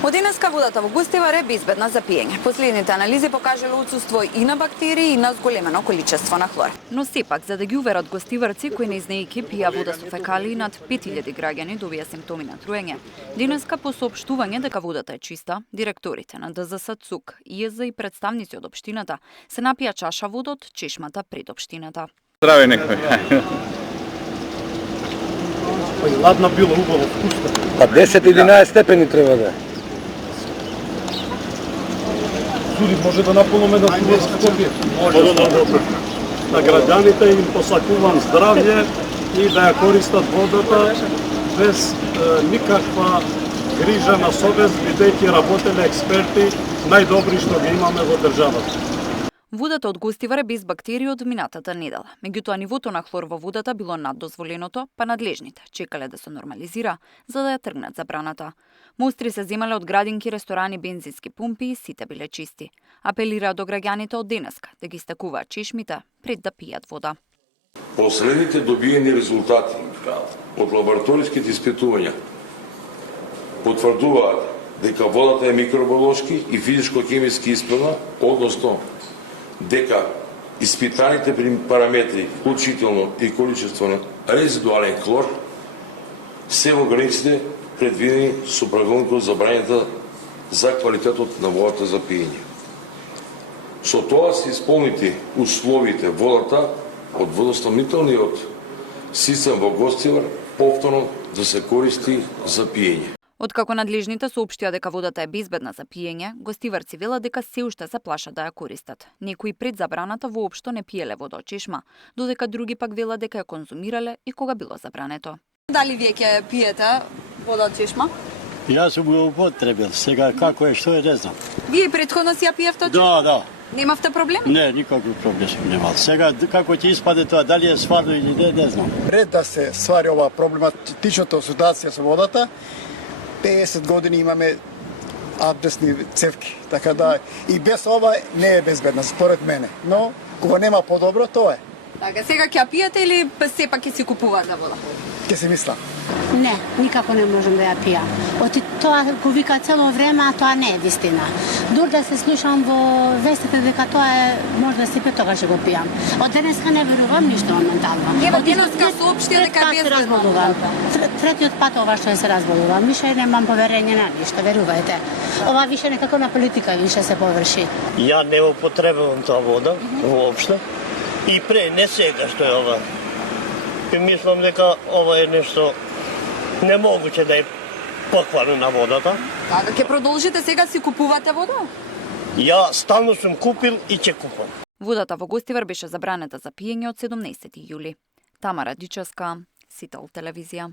Од денеска водата во Гостивар е безбедна за пиење. Последните анализи покажале отсуство и на бактерии и на зголемено количество на хлор. Но сепак, за да ги уверат гостиварци кои низ нејки пија вода со фекалии, над 5000 граѓани добија симптоми на труење. Денеска по соопштување дека водата е чиста, директорите на ДЗС ЦУК, ИЕЗ и представници од општината се напија чаша вода од чешмата пред општината. Здраве некој. Ладна било, убаво, вкусно. Па 10-11 степени треба да е. Суди може да наполнаме да Скопје. Може да. На граѓаните им посакувам здравје и да ја користат водата без никаква грижа на совест, бидејќи работеле експерти најдобри што ги имаме во државата. Водата од Гостивар е без бактерии од минатата недела. Меѓутоа нивото на хлор во водата било над дозволеното, па надлежните чекале да се нормализира за да ја тргнат забраната. Мостри се земале од градинки, ресторани, бензински пумпи и сите биле чисти. Апелира до граѓаните од денеска да ги стакуваат чешмите пред да пијат вода. Последните добиени резултати од лабораториските испитувања потврдуваат дека водата е микробиолошки и физичко-хемиски исправна, односно дека испитаните параметри, вклучително и количество на резидуален хлор, се во границите предвидени со правилникот за забрањата за квалитетот на водата за пиење. Со тоа се исполнити условите водата од водоснабдителниот систем во Гостивар повторно да се користи за пиење. Откако надлежните соопштија дека водата е безбедна за пиење, гостиварци велат дека се уште се плашат да ја користат. Некои пред забраната воопшто не пиеле вода од чешма, додека други пак велат дека ја конзумирале и кога било забрането. Дали вие ќе пиете вода од чешма? Јас сум го употребил, сега како е, што е, не знам. Вие претходно си ја пиевте од чешма? Да. Немавте проблем? Не, никаков проблем сум немал. Сега како ќе испаде тоа, дали е сварно или не знам. Пред да се свари ова проблематичната ситуација со водата, 50 години имаме азбестни цевки, така да и без ова не е безбедна според мене. Но кога нема подобро, тоа е. Така, сега ќе пиете или сепак ќе си купувате вода? Ќе си мислам. Не, никако не можам да ја пија. Оти тоа го вика цело време, а тоа не е вистина. Дур да се слушам во вестите дека тоа е, може да си тогаш го пијам. Од денеска не верувам ништо моментално. Ева денеска соопштија дека е безбедно. Третиот пат ова што се разболувам. Више немам поверење на ништо, верувајте. Ова више некако на политика више се површи. Ја не употребувам тоа вода воопшто. И пре, не сега што е ова. И мислам дека ова е нешто немогуче да е покварно на водата. Така, ќе продолжите сега си купувате вода? Ја стално сум купил и ќе купам. Водата во Гостивар беше забранета за пиење од 17 јули. Тамара Дичевска, Сител телевизија.